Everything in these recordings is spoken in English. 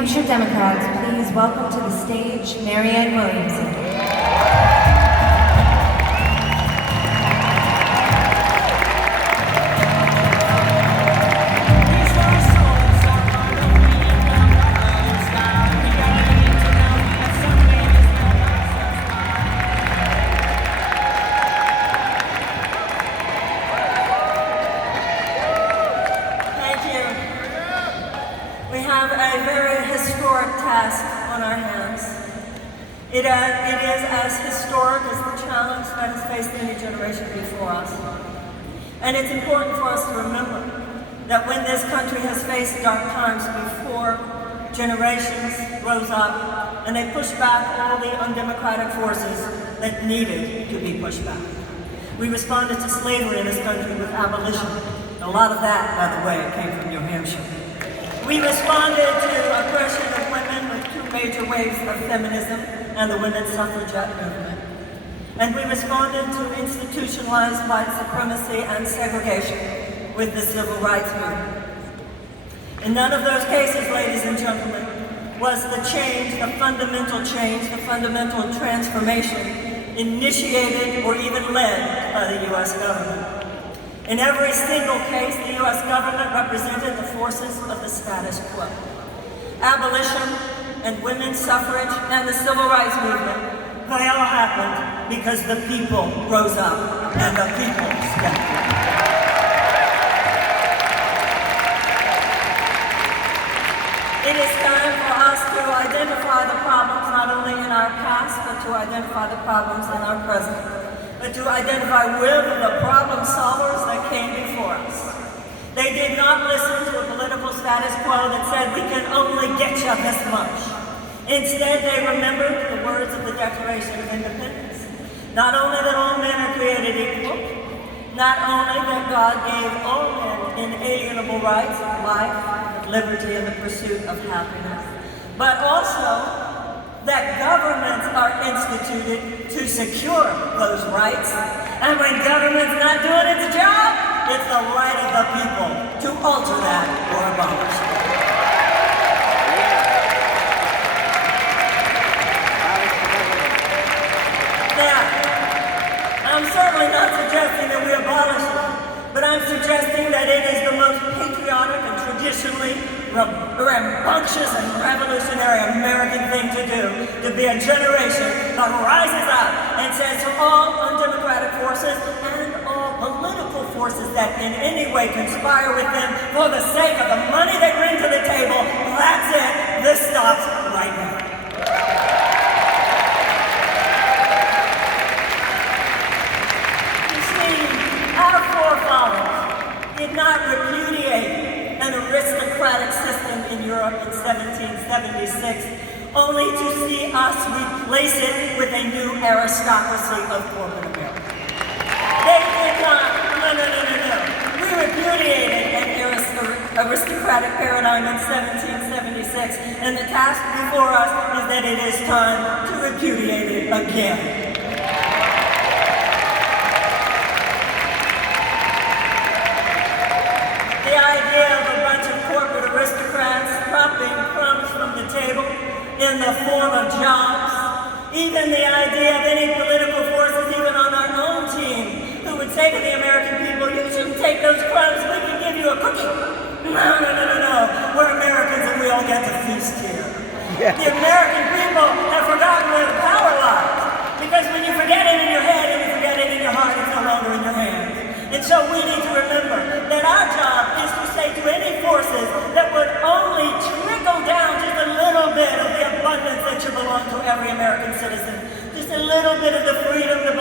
Hampshire Democrats, please welcome to the stage Marianne Williamson. We have a very historic task on our hands. It is as historic as the challenge that has faced any generation before us. And it's important for us to remember that when this country has faced dark times before, generations rose up and they pushed back all the undemocratic forces that needed to be pushed back. We responded to slavery in this country with abolition. And a lot of that, by the way, came from New Hampshire. We responded to oppression of women with two major waves of feminism and the women's suffragette movement. And we responded to institutionalized white supremacy and segregation with the civil rights movement. In none of those cases, ladies and gentlemen, was the change, the fundamental transformation initiated or even led by the U.S. government. In every single case, the U.S. government represented the forces of the status quo. Abolition and women's suffrage and the civil rights movement, they all happened because the people rose up and the people stepped in. It is time for us to identify the problems not only in our past, but to identify the problems in our present. But to identify with the problem solvers that came before us. They did not listen to a political status quo that said we can only get you this much. Instead, they remembered the words of the Declaration of Independence. Not only that all men are created equal, not only that God gave all men inalienable rights of life, of liberty, and the pursuit of happiness, but also that governments are instituted to secure those rights. And when government's not doing its job, it's the right of the people to alter that or abolish it. Now, I'm certainly not suggesting that we abolish it, but I'm suggesting that it is the most patriotic and traditionally rambunctious and revolutionary American thing to do, to be a generation that rises up and says to all undemocratic forces and all political forces that in any way conspire with them for the sake of the money they bring to the table, that's it, this stops right now. You see, our forefathers did not repudiate an aristocratic system in Europe in 1776, only to see us replace it with a new aristocracy of corporate America. They did not, no. We repudiated an aristocratic paradigm in 1776, and the task before us is that it is time to repudiate it again. The idea of a bunch of corporate aristocrats propping crumbs from the table in the form of jobs, even the idea of any political forces, even on our own team, who would say to the American people, you shouldn't take those crumbs, we can give you a cookie. No. We're Americans and we all get to feast here. Yeah. The American people have forgotten where the power lies, because when you forget it in your head and you forget it in your heart, it's no longer in your hands. And so we need to remember that our job is to say to any forces that would only trickle down just a little bit of the abundance that should belong to every American citizen, just a little bit of the freedom that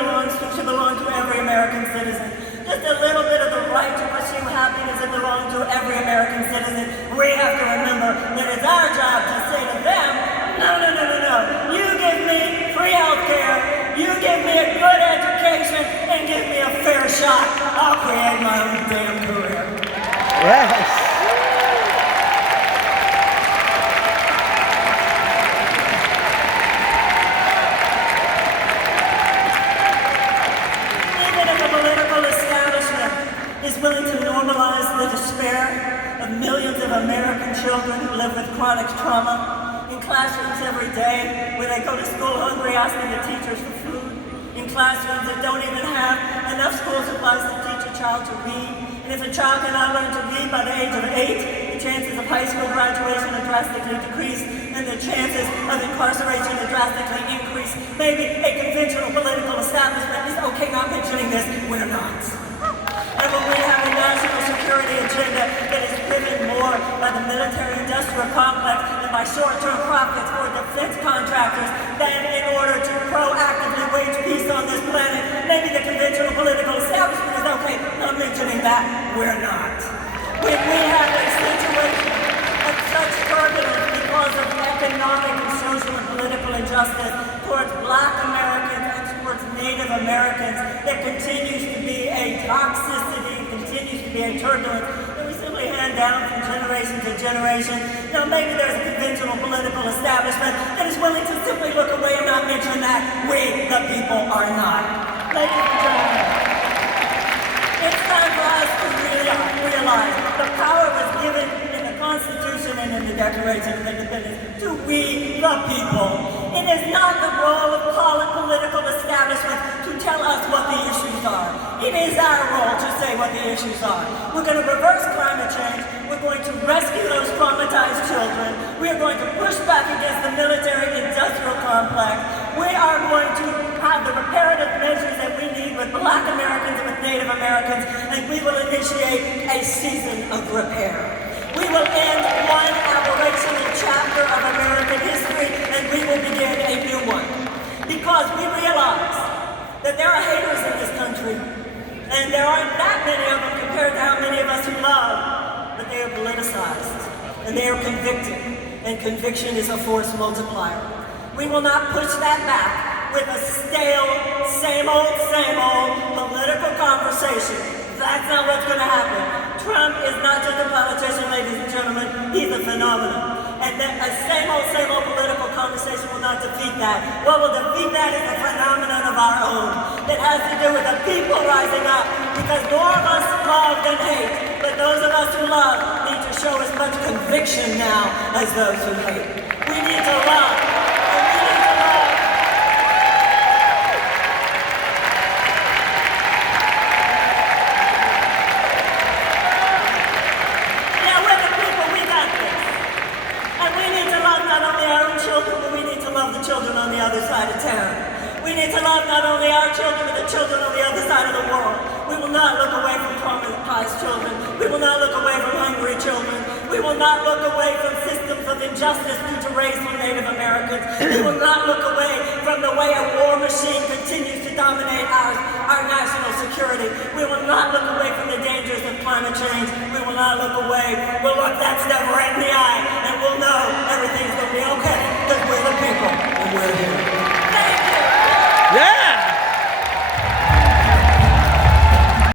should belong to every American citizen, just a little bit of the right to pursue happiness that belongs to every American citizen. We have to remember that it's our job to say to them, no. You give me free health care, you give me a good education, and give me a fair shot. I'll create my own damn career. Yes. Even if the political establishment is willing to normalize the despair of millions of American children who live with chronic trauma, in classrooms every day where they go to school hungry asking the teachers for food, in classrooms that don't even have enough school supplies to teach a child to read. And if a child cannot learn to read by the age of 8, the chances of high school graduation are drastically decreased, and the chances of incarceration are drastically increased. Maybe a conventional political establishment is okay not mentioning this, we're not. And when we have a national security agenda that is driven more by the military-industrial complex and by short-term profits for defense contractors than in order to proactively wage peace on this planet, maybe the conventional political establishment is okay not mentioning that, we're not. When we have a situation of such turbulence because of economic and social and political injustice towards Black Americans and towards Native Americans, there continues to be a toxicity, continues to be a turbulence that we simply hand down from generation to generation. Now maybe there's a conventional political establishment that is willing to simply look away and not mention that we, the people, are not. Ladies and gentlemen, it's time for us to realize the power was given in the Constitution and in the Declaration of Independence to we, the people. It is not the role of political establishment to tell us what the issues are. It is our role to say what the issues are. We're going to reverse climate change. We're going to rescue those traumatized children. We are going to push back against the military-industrial complex. We are going to have the reparative measures that we need with Black Americans and with Native Americans, and we will initiate a season of repair. We will end one aberrational chapter of American history, and we will begin a new one. Because we realize that there are haters in this country, and there aren't that many of them compared to how many of us who love, but they are politicized, and they are convicted, and conviction is a force multiplier. We will not push that back with a stale, same old political conversation. That's not what's going to happen. Trump is not just a politician, ladies and gentlemen, he's a phenomenon. And that a same old political conversation will not defeat that. What will defeat that is a phenomenon of our own that has to do with the people rising up, because more of us love than hate, but those of us who love need to show as much conviction now as those who hate. We need to love. On the other side of town. We need to love not only our children, but the children on the other side of the world. We will not look away from traumatized children. We will not look away from hungry children. We will not look away from systems of injustice due to race for Native Americans. We will not look away from the way a war machine continues to dominate our national security. We will not look away from the dangers of climate change.